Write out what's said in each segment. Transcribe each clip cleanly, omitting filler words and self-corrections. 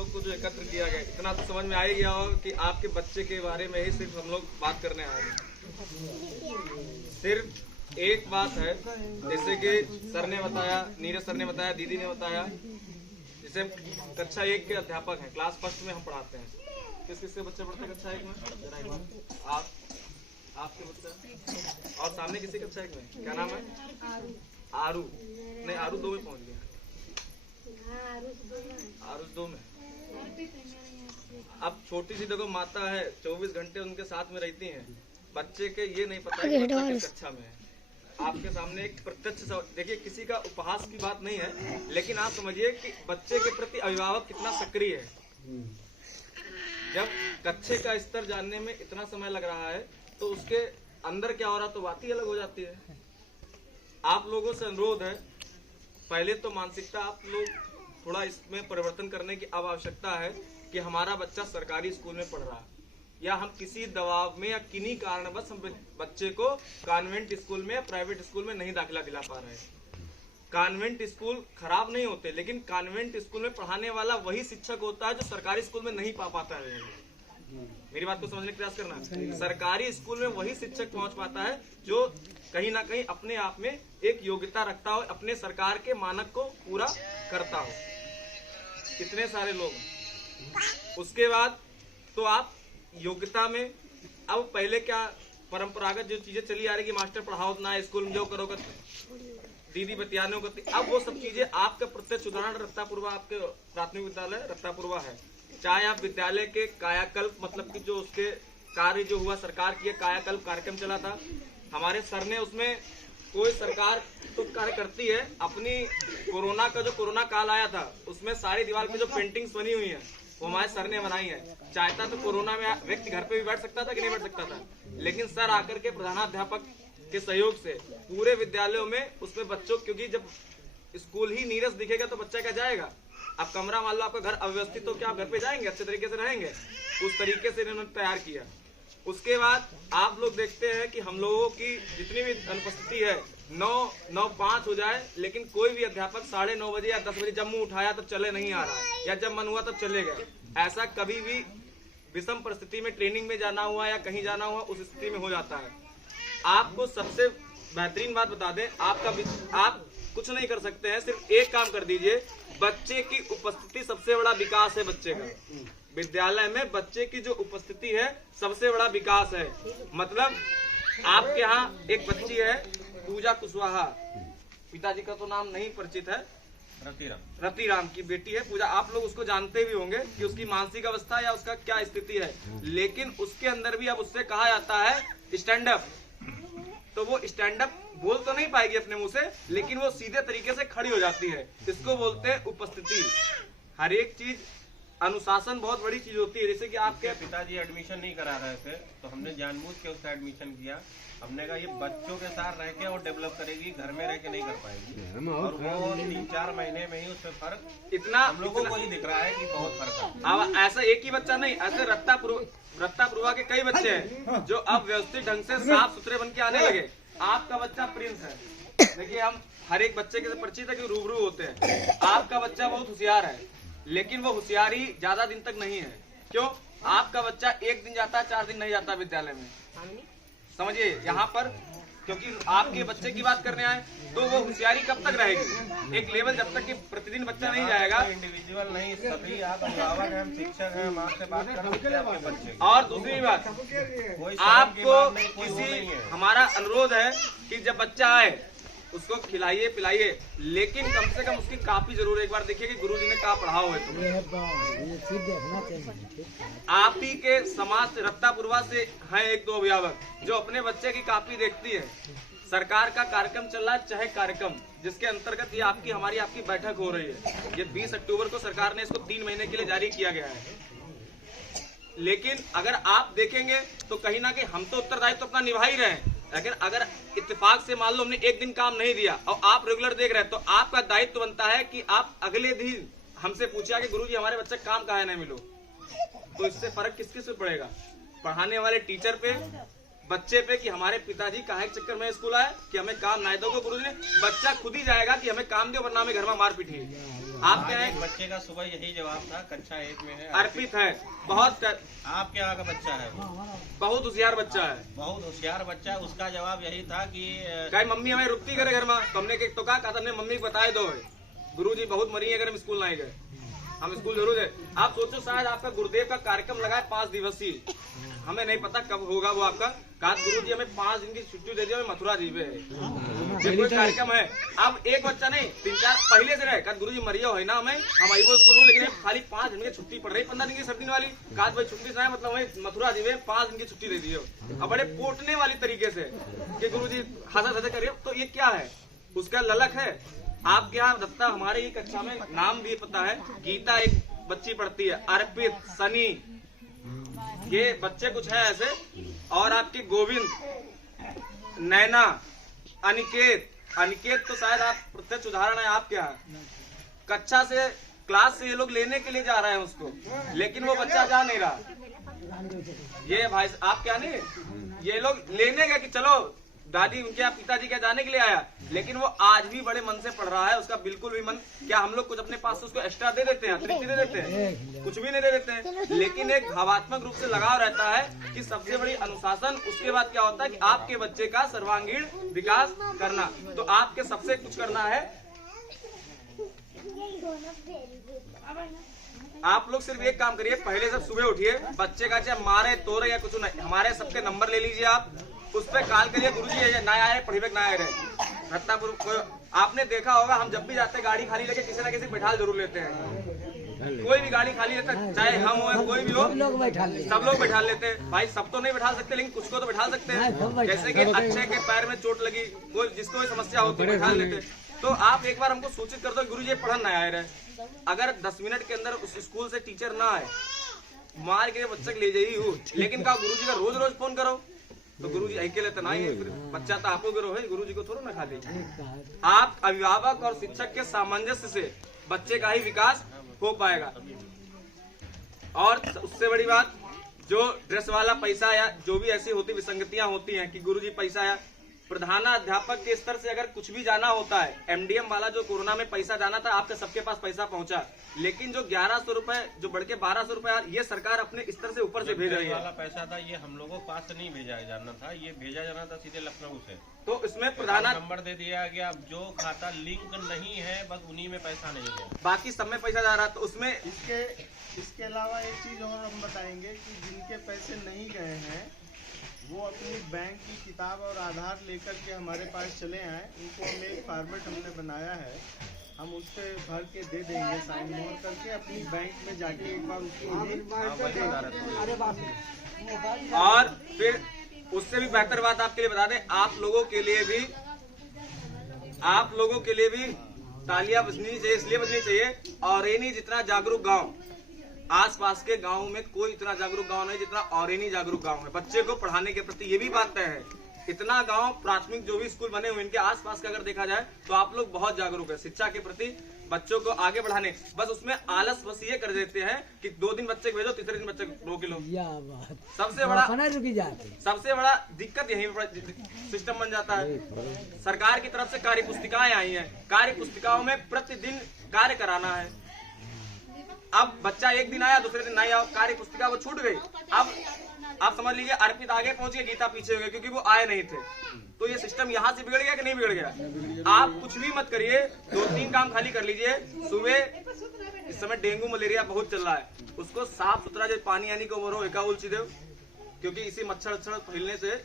लोग को जो एकत्र किया गया, इतना तो समझ में आ ही गया हो कि आपके बच्चे के बारे में ही सिर्फ हम लोग बात करने आए हैं। सिर्फ एक बात है, जैसे कि सर ने बताया, नीरज सर ने बताया, दीदी ने बताया, जैसे कक्षा 1 के अध्यापक हैं, क्लास फर्स्ट में हम पढ़ाते हैं। किस किस के बच्चे पढ़ते हैं कक्षा 1 में? आपके बच्चे, और सामने किसी कक्षा 1 में क्या नाम है? आरू। नहीं, आरू 2 में पहुंच गया। आरू 2 में। अब छोटी सी देखो माता है, 24 घंटे उनके साथ में रहती हैं, बच्चे के ये नहीं पता कि बच्चा किस कक्षा में है। आपके सामने एक प्रत्यक्ष, देखिए किसी का उपहास की बात नहीं है, लेकिन आप समझिए कि बच्चे के प्रति अभिभावक कितना सक्रिय है। जब कक्षे का स्तर जानने में इतना समय लग रहा है तो उसके अंदर क्या हो रहा तो बात ही अलग हो जाती है। आप लोगों से अनुरोध है, पहले तो मानसिकता आप लोग थोड़ा इसमें परिवर्तन करने की अब आवश्यकता है कि हमारा बच्चा सरकारी स्कूल में पढ़ रहा है, या हम किसी दबाव में या किन्हीं कारणवश हम बच्चे को कॉन्वेंट स्कूल में या प्राइवेट स्कूल में नहीं दाखिला दिला पा रहे हैं। कॉन्वेंट स्कूल खराब नहीं होते, लेकिन कॉन्वेंट स्कूल में पढ़ाने वाला वही शिक्षक होता है जो सरकारी स्कूल में नहीं पा पाता है। मेरी बात को समझने का प्रयास करना। सरकारी स्कूल में वही शिक्षक पहुंच पाता है जो कहीं ना कहीं अपने आप में एक योग्यता रखता हो, अपने सरकार के मानक को पूरा करता हो। कितने सारे लोग। उसके बाद तो आप योग्यता में, अब पहले क्या परंपरागत जो चीजें चली आ रही कि मास्टर पढ़ाओ ना, स्कूल में जो करोगे, दीदी बतियाने करती, अब वो सब चीजें आपका प्रत्यक्ष उदाहरण रत्तापुरवा, आपके प्राथमिक विद्यालय रत्तापुरवा है। चाहे आप विद्यालय के कायाकल्प, मतलब कि जो उसके कार्य जो हुआ, सरकार की कायाकल्प कार्यक्रम चला था, हमारे सर ने उसमें, कोई सरकार तो कार्य करती है, अपनी कोरोना का जो कोरोना काल आया था उसमें सारी दीवार पे जो पेंटिंग्स बनी हुई है वो हमारे सर ने बनाई है। चाहता तो कोरोना में व्यक्ति घर पे भी बैठ सकता था कि नहीं बैठ सकता था, लेकिन सर आकर के प्रधानाध्यापक के सहयोग से पूरे विद्यालयों में उसमें बच्चों, क्योंकि जब स्कूल ही नीरस दिखेगा तो बच्चा क्या जाएगा। अब कमरा मान लो आपका घर अव्यवस्थित हो, क्या आप घर पे जाएंगे? अच्छे तरीके से रहेंगे? उस तरीके से इन्होंने तैयार किया। उसके बाद आप लोग देखते हैं कि हम लोगों की जितनी भी अनुपस्थिति है 9:05 हो जाए, लेकिन कोई भी अध्यापक 9:30 बजे या 10 बजे जब मुंह उठाया तब चले नहीं आ रहा है, या जब मन हुआ तब चले गए। ऐसा कभी भी विषम परिस्थिति में ट्रेनिंग में जाना हुआ या कहीं जाना हुआ उस स्थिति में हो जाता है। आपको सबसे बेहतरीन बात बता दें, आप कुछ नहीं कर सकते हैं, सिर्फ एक काम कर दीजिए, बच्चे की उपस्थिति सबसे बड़ा विकास है। बच्चे का विद्यालय में बच्चे की जो उपस्थिति है सबसे बड़ा विकास है। मतलब आपके यहाँ एक बच्ची है पूजा कुशवाहा, पिताजी का तो नाम नहीं परिचित है, रतिराम की बेटी है पूजा, आप लोग उसको जानते भी होंगे कि उसकी मानसिक अवस्था या उसका क्या स्थिति है, लेकिन उसके अंदर भी अब उससे कहा जाता है स्टैंड अप। तो वो स्टैंड अप बोल तो नहीं पाएगी अपने मुंह से, लेकिन वो सीधे तरीके से खड़ी हो जाती है। इसको बोलते हैं उपस्थिति। हर एक चीज अनुशासन बहुत बड़ी चीज होती है। जैसे कि आपके पिताजी एडमिशन नहीं करा रहे थे तो हमने जानबूझ के उसका एडमिशन किया। हमने कहा ये बच्चों के साथ रह के और डेवलप करेगी, घर में रह के नहीं कर पाएगी, और वो 3-4 महीने में ही उसमें फर्क इतना हम लोगों को ही दिख रहा है कि बहुत फर्क है। अब ऐसा एक ही बच्चा नहीं, ऐसे रत्तापुरवा के कई बच्चे हैं जो अब व्यवस्थित ढंग से साफ सुथरे बन के आने लगे। आपका बच्चा प्रिंस है, देखिए हम हर एक बच्चे के परिचित है कि रूबरू होते हैं। आपका बच्चा बहुत होशियार है, लेकिन वो होशियारी ज्यादा दिन तक नहीं है। क्यों? आपका बच्चा 1 दिन जाता है, 4 दिन नहीं जाता विद्यालय में। समझिए यहाँ पर, क्योंकि आपके बच्चे की बात करने आए तो वो होशियारी कब तक रहेगी? एक लेवल जब तक कि प्रतिदिन बच्चा नहीं जाएगा। इंडिविजुअल नहीं, सभी आप अभिभावक हैं, शिक्षक हैं, माँ से बात करें आपके बच्चे। और दूसरी बात, आपको किसी, हमारा अनुरोध है कि जब बच्चा आए उसको खिलाइए पिलाइए, लेकिन कम से कम उसकी कापी जरूर एक बार देखिए कि गुरुजी ने कहा पढ़ाओ है। आप ही के समाज रत्तापुरवा से हैं 1-2 अभिभावक जो अपने बच्चे की कापी देखती है। सरकार का कार्यक्रम चल रहा है, चाहे कार्यक्रम जिसके अंतर्गत ये हमारी आपकी बैठक हो रही है। ये 20 अक्टूबर को सरकार ने इसको 3 महीने के लिए जारी किया गया है। लेकिन अगर आप देखेंगे तो कहीं ना कहीं हम तो उत्तरदायित्व अपना निभा ही रहे हैं, लेकिन अगर इत्तेफाक से मान लो हमने 1 दिन काम नहीं दिया और आप रेगुलर देख रहे हैं, तो आपका दायित्व बनता है कि आप अगले दिन हमसे पूछिए कि गुरुजी हमारे बच्चे काम कहाँ नहीं मिलो। तो इससे फर्क किस किस पे पड़ेगा? पढ़ाने वाले टीचर पे, बच्चे पे, कि हमारे पिताजी काहे के चक्कर में स्कूल आए कि हमें काम ना दोगे गुरुजी ने। बच्चा खुद ही जाएगा कि हमें काम दो वरना हमें घर में मार पीटी। आपके यहाँ एक बच्चे का सुबह यही जवाब था, कक्षा 1 में है, अर्पित है, बहुत आपके यहाँ का बच्चा है वो, बहुत होशियार बच्चा है, बहुत होशियार बच्चा है। उसका जवाब यही था कि कहीं मम्मी हमें रुकती करे घर में, तो हमने तो कहा हमने मम्मी को बताए दो गुरुजी बहुत मरी है अगर हम स्कूल नहीं गए, हम स्कूल जरूर है। आप सोचो शायद आपका गुरुदेव का कार्यक्रम लगा है 5 दिवसीय, हमें नहीं पता कब होगा वो आपका, कहा गुरुजी हमें 5 दिन की छुट्टी दे दी, हमें मथुरा जी पे है कोई कार्यक्रम है। अब एक बच्चा नहीं 3-4 पहले से रहे, कहा गुरुजी मरिया हो ना हमें, हम आई वो स्कूल, लेकिन खाली 5 दिन की छुट्टी पड़ रही, 15 दिन की 7 दिन वाली, कहा भाई छुट्टी से मतलब हमें मथुरा जी में 5 दिन की छुट्टी दे दी हो। अब बड़े पोटने वाली तरीके से कि गुरुजी हंसा करिए, तो ये क्या है, उसका ललक है। आपके यहाँ दत्ता हमारे ही कक्षा में नाम भी पता है, गीता एक बच्ची पढ़ती है, अर्पित, सनी, ये बच्चे कुछ है ऐसे, और आपके गोविंद, नैना, अनिकेत तो शायद आप प्रत्यक्ष उदाहरण है आपके यहाँ। कक्षा से क्लास से ये लोग लेने के लिए जा रहे हैं उसको, लेकिन वो बच्चा जा नहीं रहा। ये भाई आप क्या नहीं, ये लोग लेने गए कि चलो दादी उनके यहाँ पिताजी क्या जाने के लिए आया, लेकिन वो आज भी बड़े मन से पढ़ रहा है, उसका बिल्कुल भी मन, क्या हम लोग कुछ अपने पास से उसको एक्स्ट्रा दे देते हैं, अतिरिक्त दे देते हैं, कुछ भी नहीं दे देते हैं, लेकिन एक भावात्मक रूप से लगाव रहता है कि सबसे बड़ी अनुशासन। उसके बाद क्या होता है कि आपके बच्चे का सर्वांगीण विकास करना, तो आपके सबसे कुछ करना है, आप लोग सिर्फ एक काम करिए, पहले सब सुबह उठिए, बच्चे का चाहे मारे तोड़े या कुछ नहीं, हमारे सबके नंबर ले लीजिए, आप उस पर कॉल करिए, गुरुजी ना आए पढ़ी ना आए रहे रत्नापुर। आपने देखा होगा हम जब भी जाते हैं गाड़ी खाली लेके किसी ना किसी बैठा जरूर लेते हैं, कोई भी गाड़ी खाली लेता है, चाहे हम हो कोई भी हो, सब लोग बैठा लेते हैं। भाई सब तो नहीं बैठा सकते, लेकिन कुछ को तो बैठा सकते हैं, जैसे कि अच्छे के पैर में चोट लगी, कोई जिसको कोई समस्या होती है बैठा लेते। तो आप एक बार हमको सूचित कर दो गुरुजी पढ़न ना आए रहे, अगर 10 मिनट के अंदर उस स्कूल से टीचर ना आए, मार के बच्चे ले जाइए हो, लेकिन कहा गुरुजी का रोज रोज फोन करो, तो गुरुजी अकेले तो नहीं है, बच्चा तो आपको करो है, गुरुजी को थोड़ा ना खा दे। आप अभिभावक और शिक्षक के सामंजस्य से बच्चे का ही विकास हो पाएगा। और उससे बड़ी बात, जो ड्रेस वाला पैसा या जो भी ऐसी होती विसंगतियां होती हैं कि गुरुजी पैसा या प्रधानाध्यापक के स्तर से अगर कुछ भी जाना होता है, एमडीएम वाला जो कोरोना में पैसा जाना था, आपके सबके पास पैसा पहुंचा, लेकिन जो 1100 रुपए जो बढ़ के 1200 रुपए ये सरकार अपने स्तर से ऊपर से भेज रही है। वाला पैसा था ये हम लोगों के पास से नहीं भेजा जाना था, ये भेजा जाना था सीधे लखनऊ से, तो इसमें प्रधान नंबर दे दिया गया, जो खाता लिंक नहीं है बस उन्हीं में पैसा नहीं है, बाकी सब में पैसा जा रहा। तो उसमें इसके अलावा एक चीज और हम बताएंगे कि जिनके पैसे नहीं गए हैं वो अपनी बैंक की किताब और आधार लेकर के हमारे पास चले आए, उनको हम एक फॉर्मेट हमने बनाया है, हम उस पर भर के दे देंगे, साइन मोहर करके अपनी बैंक में जाके एक बार उसको और फिर उससे भी बेहतर बात आपके लिए बता दें, आप लोगों के लिए भी तालियां बजनी चाहिए, इसलिए बजनी चाहिए, औरेनी जितना जागरूक गांव, आसपास के गांव में कोई इतना जागरूक गांव नहीं जितना औरेनी जागरूक गांव है बच्चे को पढ़ाने के प्रति। ये भी बात तय है, इतना गांव प्राथमिक जो भी स्कूल बने हुए इनके आसपास का अगर देखा जाए तो आप लोग बहुत जागरूक है शिक्षा के प्रति, बच्चों को आगे बढ़ाने। बस उसमें आलस बस ये कर देते हैं कि 2 दिन बच्चे को भेजो, तीसरे दिन बच्चे को रोक लो। सबसे बड़ा दिक्कत यही सिस्टम बन जाता है। सरकार की तरफ से कार्य पुस्तिकाएं आई हैं, कार्य पुस्तिकाओं में प्रतिदिन कार्य कराना है। अब बच्चा एक दिन आया, दूसरे दिन नहीं आया, कार्य पुस्तिका वो छूट गई। अब आप समझ लीजिए अर्पित आगे पहुंच गया, गीता पीछे हो गई, क्योंकि वो आए नहीं थे। तो ये सिस्टम यहाँ से बिगड़ गया कि नहीं बिगड़ गया? आप कुछ भी मत करिए, 2-3 काम खाली कर लीजिए। सुबह इस समय डेंगू मलेरिया बहुत चल रहा है, उसको साफ सुथरा जो पानी आनी को मरो एका उलची दो, क्योंकि इसी मच्छर फैलने से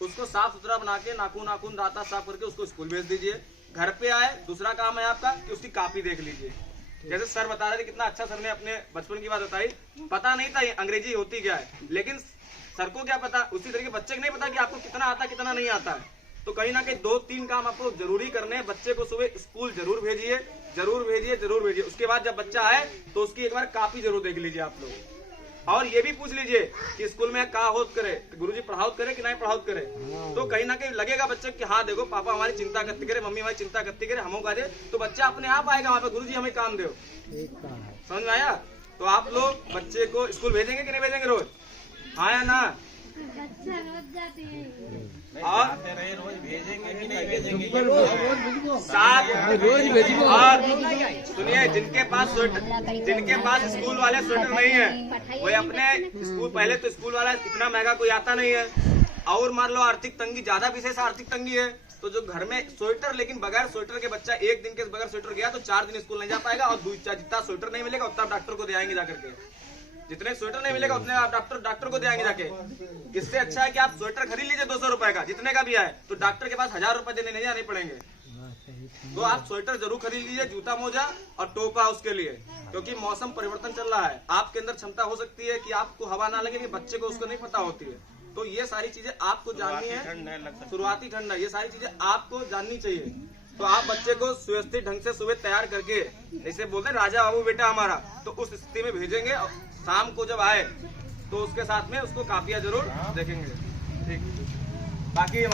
उसको साफ सुथरा बना के नाखून दाता साफ करके उसको स्कूल भेज दीजिए। घर पे आए, दूसरा काम है आपका कि उसकी कॉपी देख लीजिए। जैसे सर बता रहे थे, कितना अच्छा सर ने अपने बचपन की बात बताई, पता नहीं था अंग्रेजी होती क्या है, लेकिन सर को क्या पता, उसी तरीके बच्चे को नहीं पता कि आपको कितना आता कितना नहीं आता है। तो कहीं ना कहीं 2-3 काम आपको जरूरी करने हैं। बच्चे को सुबह स्कूल जरूर भेजिए। उसके बाद जब बच्चा आए तो उसकी एक बार कॉपी जरूर देख लीजिए आप लोग, और ये भी पूछ लीजिए कि स्कूल में का होत करे, गुरुजी पढ़ाओ करे कि नहीं पढ़ाओ करे। तो कहीं ना कहीं लगेगा बच्चे कि हाँ देखो पापा हमारी चिंता करते करे, मम्मी हमारी चिंता करती करे, हम का दे, तो बच्चा अपने आप आएगा वहाँ पे, गुरुजी हमें काम दो। समझ में आया? तो आप लोग बच्चे को स्कूल भेजेंगे कि नहीं भेजेंगे रोज? हाँ या ना? आते रहे, रोज भेजेंगे कि नहीं भेजेंगे? और सुनिए, जिनके पास स्कूल वाले स्वेटर नहीं है, वो अपने स्कूल, पहले तो स्कूल वाला इतना महंगा कोई आता नहीं है, और मान लो आर्थिक तंगी, ज्यादा विशेष आर्थिक तंगी है, तो जो घर में स्वेटर, लेकिन बगैर स्वेटर के बच्चा एक दिन के बगैर स्वेटर गया तो 4 दिन स्कूल नहीं जा पाएगा, और जितना स्वेटर नहीं मिलेगा उतना डॉक्टर को दिखाएंगे जाकर के, जितने स्वेटर नहीं मिलेगा उतने आप डॉक्टर को दिखाएंगे जाके। इससे अच्छा है कि आप स्वेटर खरीद लीजिए 200 रुपए का, जितने का भी आए, तो डॉक्टर के पास 1000 रुपए देने नहीं जाने पड़ेंगे। तो आप स्वेटर जरूर खरीद लीजिए, जूता मोजा और टोपा उसके लिए, क्योंकि मौसम परिवर्तन चल रहा है, आपके अंदर क्षमता हो सकती है कि आपको हवा ना लगे, बच्चे को उसको नहीं पता होती है, तो ये सारी चीजें आपको जाननी है। शुरुआती ठंड है, ये सारी चीजें आपको जाननी चाहिए। तो आप बच्चे को सुव्यवस्थित ढंग से सुबह तैयार करके, जैसे बोलते हैं राजा बाबू बेटा हमारा, तो उस स्थिति में भेजेंगे, और शाम को जब आए तो उसके साथ में उसको काफिया जरूर देखेंगे। ठीक, बाकी